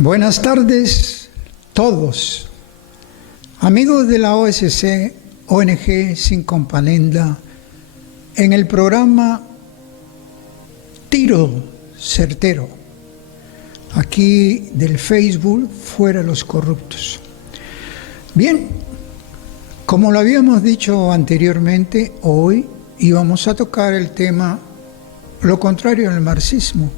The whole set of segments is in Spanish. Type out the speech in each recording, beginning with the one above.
Buenas tardes todos, amigos de la OSC, ONG Sin Componenda, en el programa Tiro Certero, aquí del Facebook Fuera los Corruptos. Bien, como lo habíamos dicho anteriormente, hoy íbamos a tocar el tema, lo contrario al marxismo,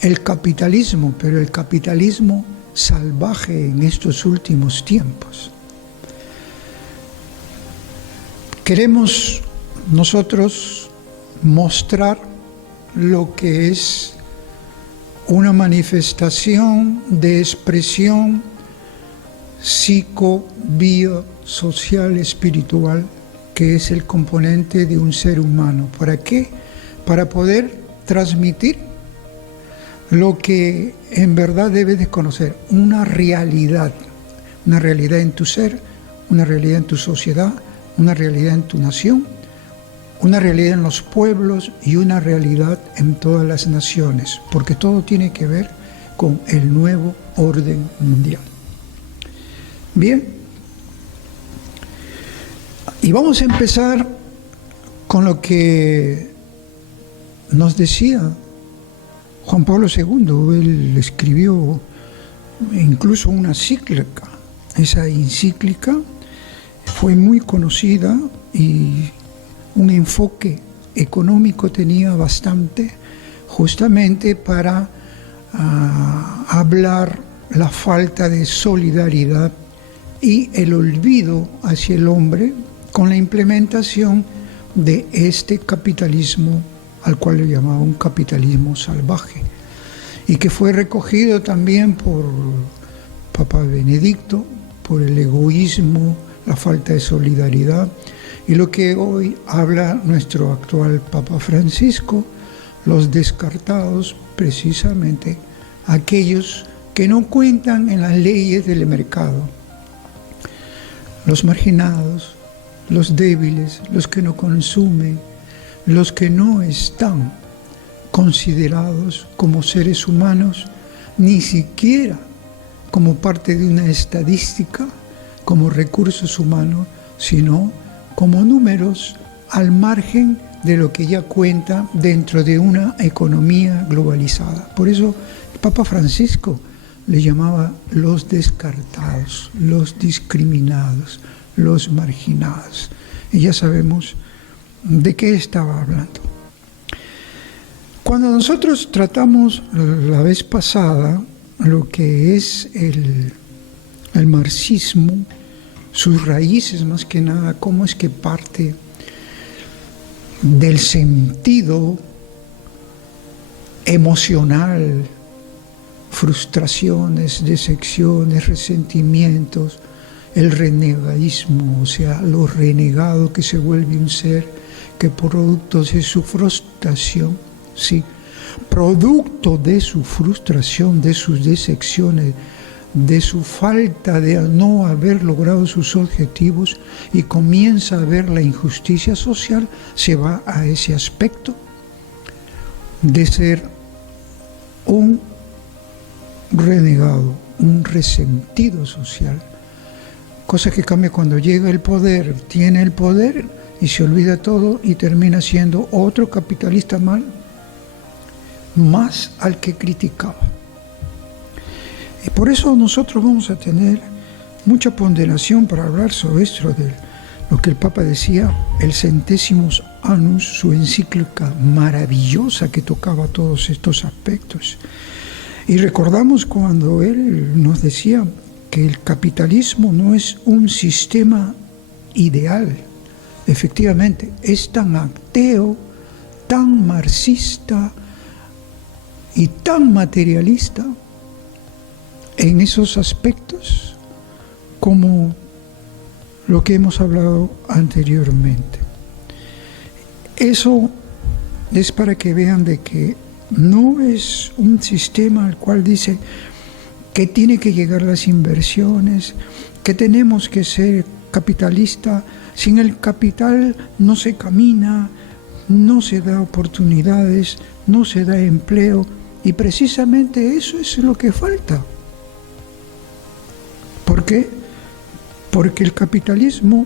el capitalismo, pero el capitalismo salvaje en estos últimos tiempos. Queremos nosotros mostrar lo que es una manifestación de expresión psico-bio-social espiritual, que es el componente de un ser humano. ¿Para qué? Para poder transmitir lo que en verdad debes de conocer, una realidad en tu ser, una realidad en tu sociedad, una realidad en tu nación, una realidad en los pueblos y una realidad en todas las naciones, porque todo tiene que ver con el nuevo orden mundial. Bien, y vamos a empezar con lo que nos decía Juan Pablo II. Él escribió incluso una encíclica. Esa encíclica fue muy conocida y un enfoque económico tenía bastante, justamente para hablar la falta de solidaridad y el olvido hacia el hombre con la implementación de este capitalismo al cual le llamaba un capitalismo salvaje, y que fue recogido también por Papa Benedicto, por el egoísmo, la falta de solidaridad, y lo que hoy habla nuestro actual Papa Francisco, los descartados, precisamente aquellos que no cuentan en las leyes del mercado, los marginados, los débiles, los que no consumen, los que no están considerados como seres humanos, ni siquiera como parte de una estadística, como recursos humanos, sino como números al margen de lo que ya cuenta dentro de una economía globalizada. Por eso el Papa Francisco le llamaba los descartados, los discriminados, los marginados. Y ya sabemos de qué estaba hablando. Cuando nosotros tratamos la vez pasada lo que es el marxismo, sus raíces más que nada, cómo es que parte del sentido emocional, frustraciones, decepciones, resentimientos, el renegadismo, o sea, lo renegado que se vuelve un ser que producto de su frustración, sí, producto de su frustración, de sus decepciones, de su falta de no haber logrado sus objetivos y comienza a ver la injusticia social, se va a ese aspecto de ser un renegado, un resentido social. Cosa que cambia cuando llega el poder, tiene el poder y se olvida todo y termina siendo otro capitalista más al que criticaba. Y por eso nosotros vamos a tener mucha ponderación para hablar sobre esto de lo que el Papa decía, el Centésimos Annus, su encíclica maravillosa que tocaba todos estos aspectos. Y recordamos cuando él nos decía que el capitalismo no es un sistema ideal. Efectivamente, es tan ateo, tan marxista y tan materialista en esos aspectos como lo que hemos hablado anteriormente. Eso es para que vean de que no es un sistema al cual dice que tiene que llegar las inversiones, que tenemos que ser capitalista. Sin el capital no se camina, no se da oportunidades, no se da empleo, y precisamente eso es lo que falta. qué? Porque el capitalismo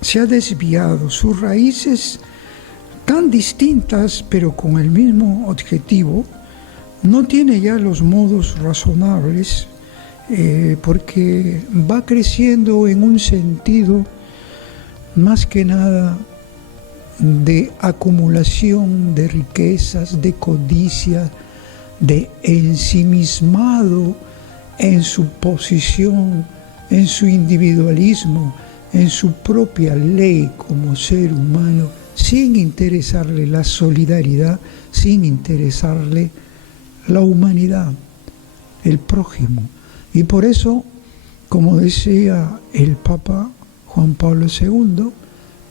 se ha desviado, sus raíces tan distintas pero con el mismo objetivo, no tiene ya los modos razonables, porque va creciendo en un sentido más que nada de acumulación de riquezas, de codicia, de ensimismado en su posición, en su individualismo, en su propia ley como ser humano, sin interesarle la solidaridad, sin interesarle la humanidad, el prójimo. Y por eso, como decía el Papa Juan Pablo II,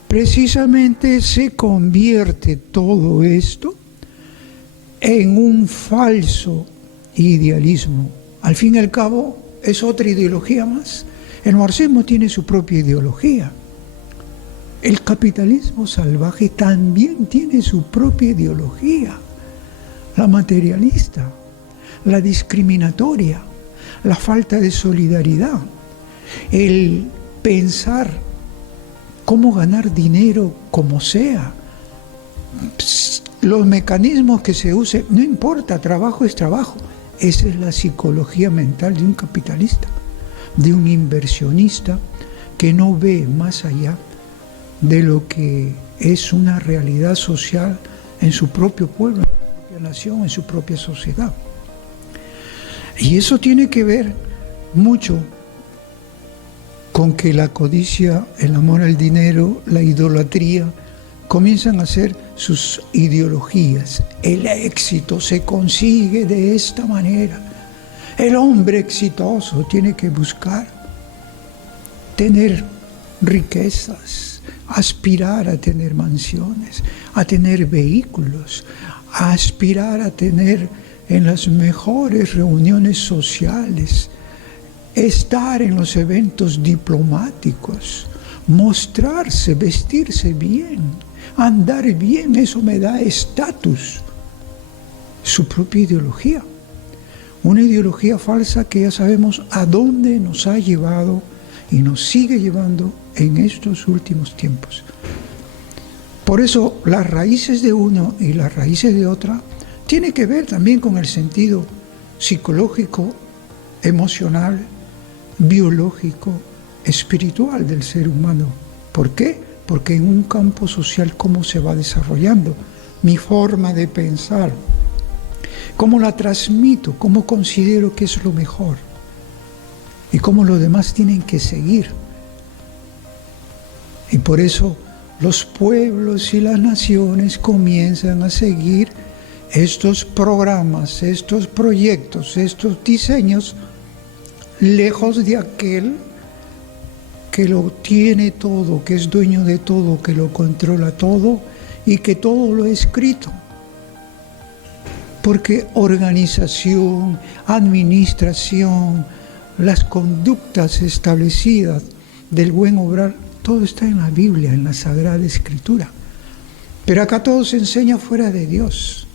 precisamente se convierte todo esto en un falso idealismo. Al fin y al cabo, es otra ideología más. El marxismo tiene su propia ideología. El capitalismo salvaje también tiene su propia ideología. La materialista, la discriminatoria, la falta de solidaridad, el pensar cómo ganar dinero como sea, los mecanismos que se usen, no importa, trabajo es trabajo. Esa es la psicología mental de un capitalista, de un inversionista que no ve más allá de lo que es una realidad social en su propio pueblo, en su propia nación, en su propia sociedad. Y eso tiene que ver mucho con que la codicia, el amor al dinero, la idolatría, comienzan a ser sus ideologías. El éxito se consigue de esta manera. El hombre exitoso tiene que buscar tener riquezas, aspirar a tener mansiones, a tener vehículos, a aspirar a tener en las mejores reuniones sociales, estar en los eventos diplomáticos, mostrarse, vestirse bien, andar bien, eso me da estatus. Su propia ideología. Una ideología falsa que ya sabemos a dónde nos ha llevado y nos sigue llevando en estos últimos tiempos. Por eso las raíces de uno y las raíces de otra tienen que ver también con el sentido psicológico, emocional, biológico, espiritual del ser humano. ¿Por qué? Porque en un campo social, ¿cómo se va desarrollando? Mi forma de pensar, cómo la transmito, cómo considero que es lo mejor y cómo los demás tienen que seguir. Y por eso los pueblos y las naciones comienzan a seguir estos programas, estos proyectos, estos diseños, lejos de aquel que lo tiene todo, que es dueño de todo, que lo controla todo y que todo lo ha escrito. Porque organización, administración, las conductas establecidas del buen obrar, todo está en la Biblia, en la Sagrada Escritura. Pero acá todo se enseña fuera de Dios,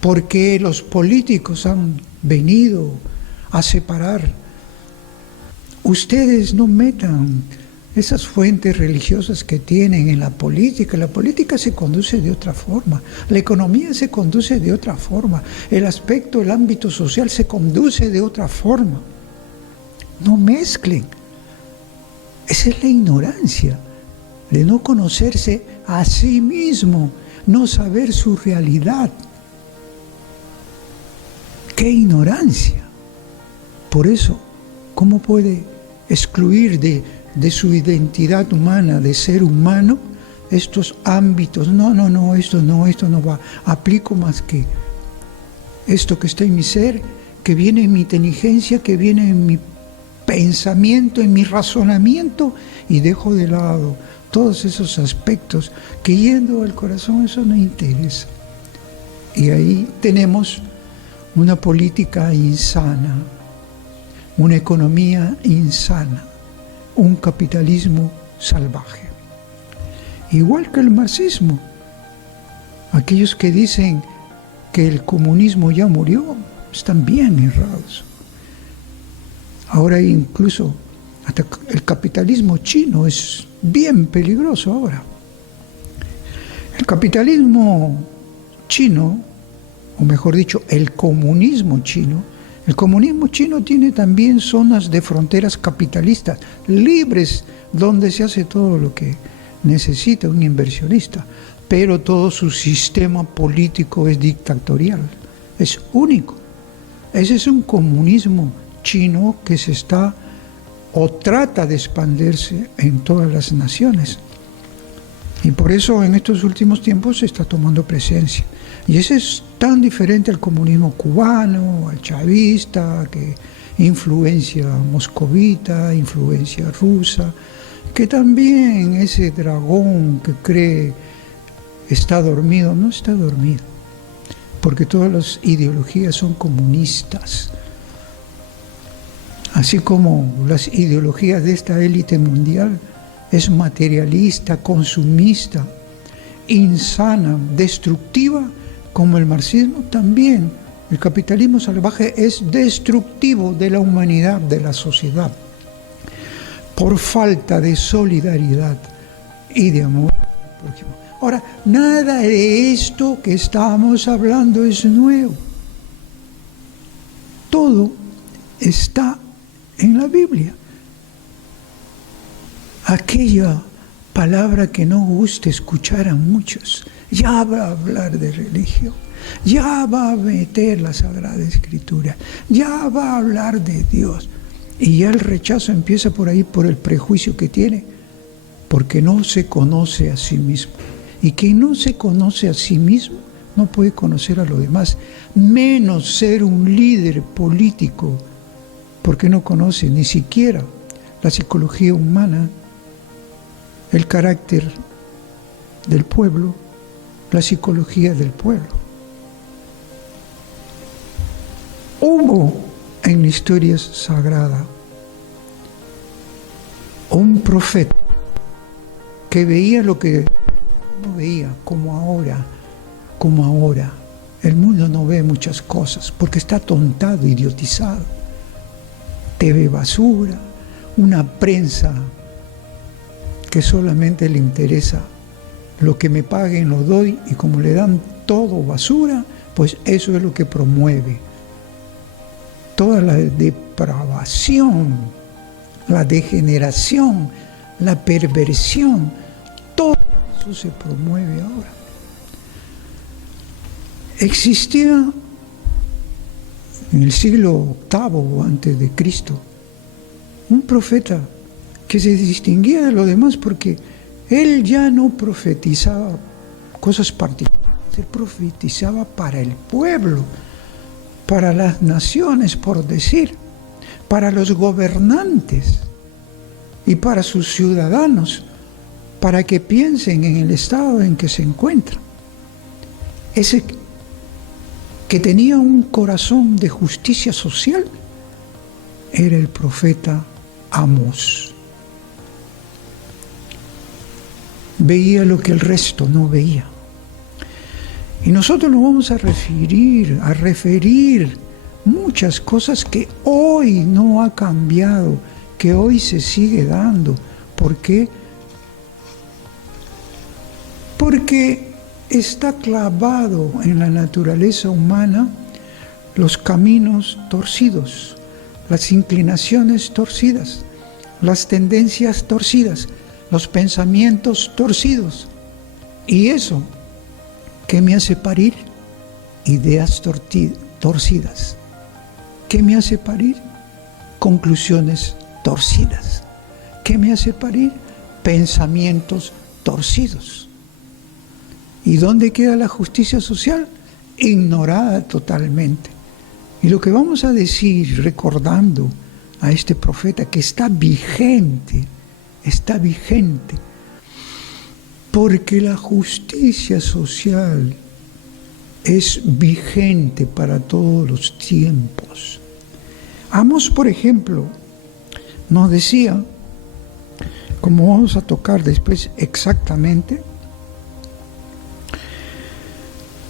porque los políticos han venido a separar. Ustedes no metan esas fuentes religiosas que tienen en la política se conduce de otra forma, la economía se conduce de otra forma, el aspecto, el ámbito social se conduce de otra forma. No mezclen. Esa es la ignorancia, de no conocerse a sí mismo, no saber su realidad. ¡Qué ignorancia! Por eso, ¿cómo puede excluir de su identidad humana, de ser humano, estos ámbitos? No, esto no va. Aplico más que esto que está en mi ser, que viene en mi inteligencia, que viene en mi pensamiento, en mi razonamiento, y dejo de lado todos esos aspectos que yendo al corazón eso no interesa. Y ahí tenemos una política insana, una economía insana, un capitalismo salvaje. Igual que el marxismo. Aquellos que dicen que el comunismo ya murió están bien errados. Ahora hay incluso Hasta el capitalismo chino es bien peligroso ahora. El capitalismo chino, o mejor dicho, el comunismo chino tiene también zonas de fronteras capitalistas, libres, donde se hace todo lo que necesita un inversionista, pero todo su sistema político es dictatorial, es único. Ese es un comunismo chino que se está o trata de expandirse en todas las naciones. Y por eso en estos últimos tiempos se está tomando presencia. Y ese es tan diferente al comunismo cubano, al chavista, que influencia moscovita, influencia rusa, que también ese dragón que cree está dormido, no está dormido, porque todas las ideologías son comunistas. Así como las ideologías de esta élite mundial es materialista, consumista, insana, destructiva, como el marxismo también. El capitalismo salvaje es destructivo de la humanidad, de la sociedad, por falta de solidaridad y de amor al prójimo. Ahora, nada de esto que estamos hablando es nuevo. Todo está en la Biblia. Aquella palabra que no gusta escuchar a muchos, ya va a hablar de religión, ya va a meter la Sagrada Escritura, ya va a hablar de Dios. Y ya el rechazo empieza por ahí, por el prejuicio que tiene, porque no se conoce a sí mismo. Y quien no se conoce a sí mismo no puede conocer a los demás, menos ser un líder político, porque no conoce ni siquiera la psicología humana, el carácter del pueblo, la psicología del pueblo. Hubo en la historia sagrada un profeta que veía lo que no veía, como ahora. El mundo no ve muchas cosas porque está atontado, idiotizado. TV basura, una prensa que solamente le interesa lo que me paguen lo doy, y como le dan todo basura, pues eso es lo que promueve. Toda la depravación, la degeneración, la perversión, todo eso se promueve ahora. Existía en el siglo VIII antes de Cristo un profeta que se distinguía de los demás porque él ya no profetizaba cosas particulares, él profetizaba para el pueblo, para las naciones, por decir, para los gobernantes y para sus ciudadanos, para que piensen en el estado en que se encuentran. Ese que tenía un corazón de justicia social era el profeta Amós. Veía lo que el resto no veía. Y nosotros nos vamos a referir muchas cosas que hoy no ha cambiado, que hoy se sigue dando. ¿Por qué? Porque está clavado en la naturaleza humana los caminos torcidos, las inclinaciones torcidas, las tendencias torcidas, los pensamientos torcidos. Y eso, ¿qué me hace parir? Ideas torcidas. ¿Qué me hace parir? Conclusiones torcidas. ¿Qué me hace parir? Pensamientos torcidos. ¿Y dónde queda la justicia social? Ignorada totalmente. Y lo que vamos a decir, recordando a este profeta que está vigente, porque la justicia social es vigente para todos los tiempos. Amós, por ejemplo, nos decía, como vamos a tocar después exactamente,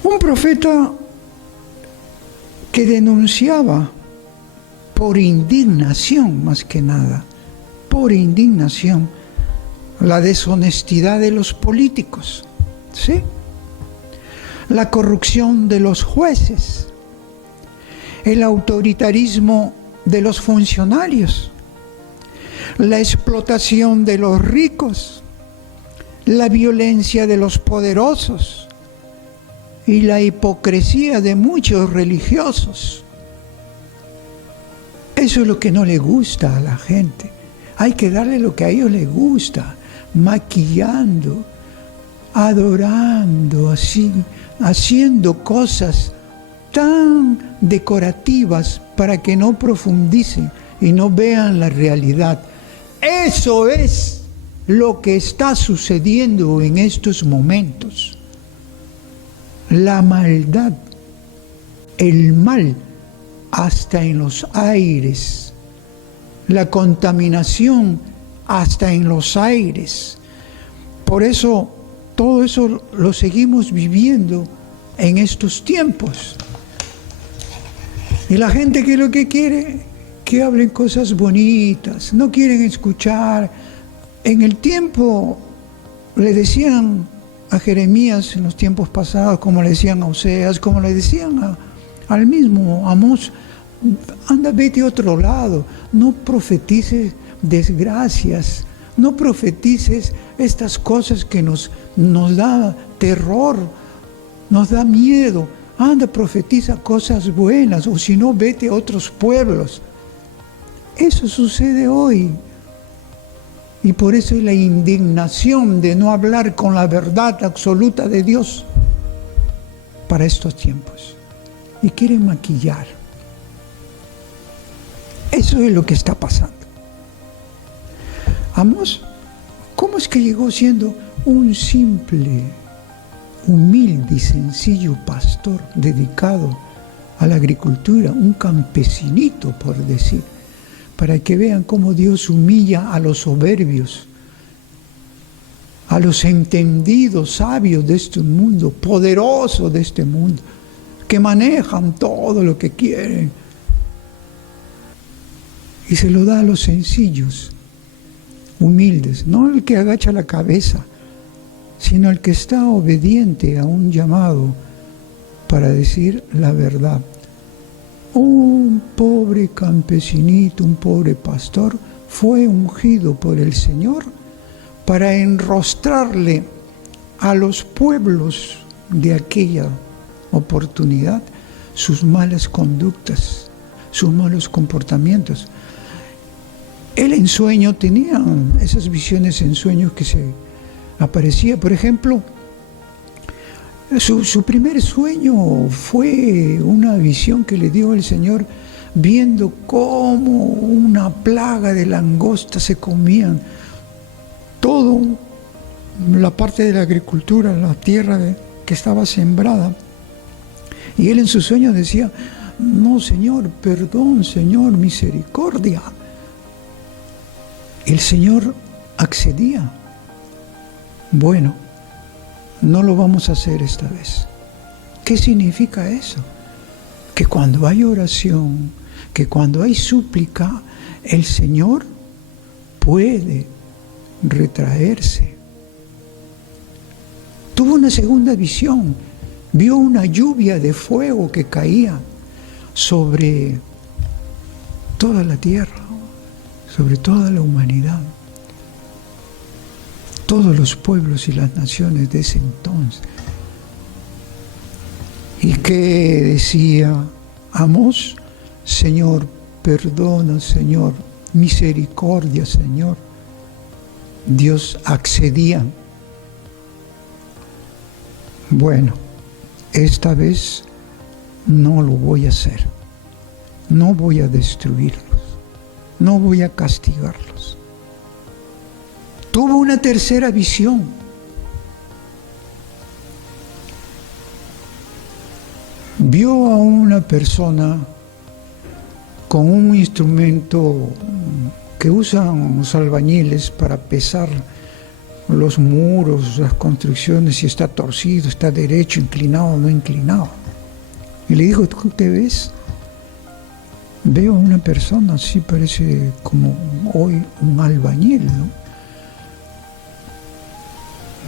un profeta que denunciaba por indignación más que nada, por indignación la deshonestidad de los políticos, ¿sí? La corrupción de los jueces, el autoritarismo de los funcionarios, la explotación de los ricos, la violencia de los poderosos y la hipocresía de muchos religiosos. Eso es lo que no le gusta a la gente. Hay que darle lo que a ellos les gusta, maquillando, adorando, así, haciendo cosas tan decorativas para que no profundicen y no vean la realidad. Eso es lo que está sucediendo en estos momentos. La maldad, el mal, hasta en los aires, la contaminación hasta en los aires. Por eso, todo eso lo seguimos viviendo en estos tiempos. Y la gente, ¿qué es lo que quiere? Que hablen cosas bonitas, no quieren escuchar. En el tiempo le decían a Jeremías, en los tiempos pasados, como le decían a Oseas, como le decían al mismo Amós, anda, vete a otro lado, no profetices desgracias, no profetices estas cosas que nos da terror, nos da miedo. Anda, profetiza cosas buenas, o si no, vete a otros pueblos. Eso sucede hoy. Y por eso es la indignación de no hablar con la verdad absoluta de Dios para estos tiempos. Y quieren maquillar. Eso es lo que está pasando. Amós, ¿cómo es que llegó siendo un simple, humilde y sencillo pastor dedicado a la agricultura, un campesinito, por decir, para que vean cómo Dios humilla a los soberbios, a los entendidos, sabios de este mundo, poderosos de este mundo, que manejan todo lo que quieren, y se lo da a los sencillos, humildes, no el que agacha la cabeza, sino el que está obediente a un llamado para decir la verdad. Un pobre campesinito, un pobre pastor, fue ungido por el Señor para enrostrarle a los pueblos de aquella oportunidad sus malas conductas, sus malos comportamientos. Él en sueño tenía esas visiones en sueños que se aparecía. Por ejemplo, su primer sueño fue una visión que le dio el Señor viendo cómo una plaga de langostas se comían todo la parte de la agricultura, la tierra que estaba sembrada. Y él en su sueño decía: no, Señor, perdón, Señor, misericordia. El Señor accedía. Bueno, no lo vamos a hacer esta vez. ¿Qué significa eso? Que cuando hay oración, que cuando hay súplica, el Señor puede retraerse. Tuvo una segunda visión. Vio una lluvia de fuego que caía sobre toda la tierra, sobre toda la humanidad, todos los pueblos y las naciones de ese entonces. ¿Y qué decía Amós? Señor, perdona, Señor, misericordia, Señor. Dios accedía. Bueno, esta vez no lo voy a hacer. No voy a destruirlos. No voy a castigarlos. Tuvo una tercera visión. Vio a una persona con un instrumento que usan los albañiles para pesar los muros, las construcciones, si está torcido, está derecho, inclinado o no inclinado. Y le dijo: ¿tú qué ves? veo a una persona así, parece como hoy un albañil, ¿no?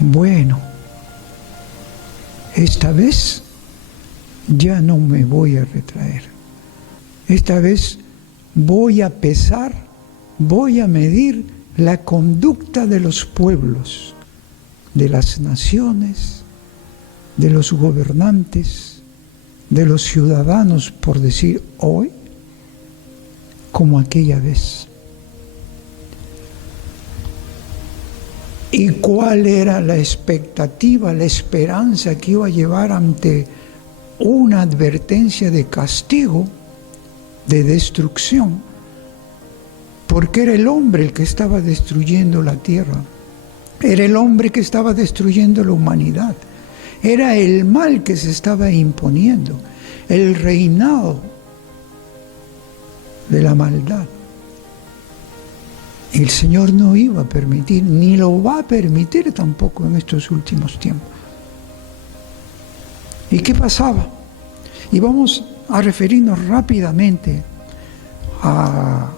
Bueno, esta vez ya no me voy a retraer. Esta vez voy a pesar, voy a medir la conducta de los pueblos, de las naciones, de los gobernantes, de los ciudadanos, por decir hoy, como aquella vez. ¿Y cuál era la expectativa, la esperanza que iba a llevar ante una advertencia de castigo, de destrucción? Porque era el hombre el que estaba destruyendo la tierra, era el hombre que estaba destruyendo la humanidad, era el mal que se estaba imponiendo, el reinado de la maldad. El Señor no iba a permitir, ni lo va a permitir tampoco en estos últimos tiempos. ¿Y qué pasaba? Y vamos a referirnos rápidamente a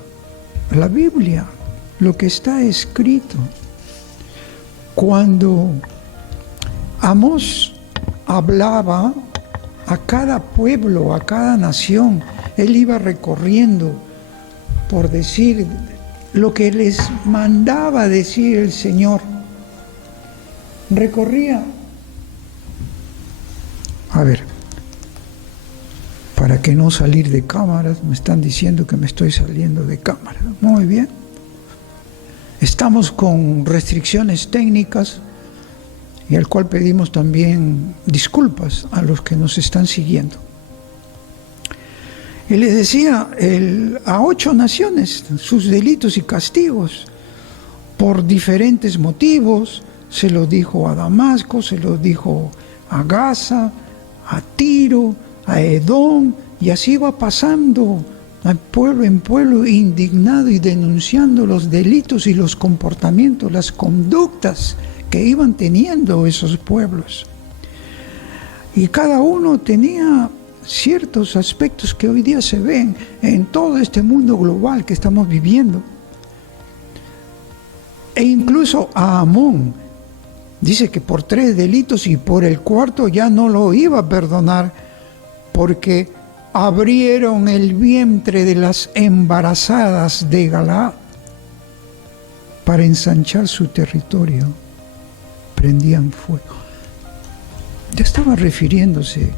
la Biblia, lo que está escrito. Cuando Amós hablaba a cada pueblo, a cada nación, él iba recorriendo, por decir, lo que les mandaba decir el Señor. Recorría. A ver, para que no salir de cámaras, me están diciendo que me estoy saliendo de cámara. Muy bien. Estamos con restricciones técnicas y al cual pedimos también disculpas a los que nos están siguiendo. Y les decía a 8 naciones sus delitos y castigos por diferentes motivos. Se lo dijo a Damasco, se lo dijo a Gaza, a Tiro, a Edom, y así va pasando al pueblo en pueblo, indignado y denunciando los delitos y los comportamientos, las conductas que iban teniendo esos pueblos. Y cada uno tenía ciertos aspectos que hoy día se ven en todo este mundo global que estamos viviendo. E incluso a Amón dice que por 3 delitos y por el 4º ya no lo iba a perdonar, porque abrieron el vientre de las embarazadas de Galaad para ensanchar su territorio, prendían fuego. Ya estaba refiriéndose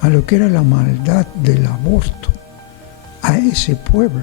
a lo que era la maldad del aborto, a ese pueblo.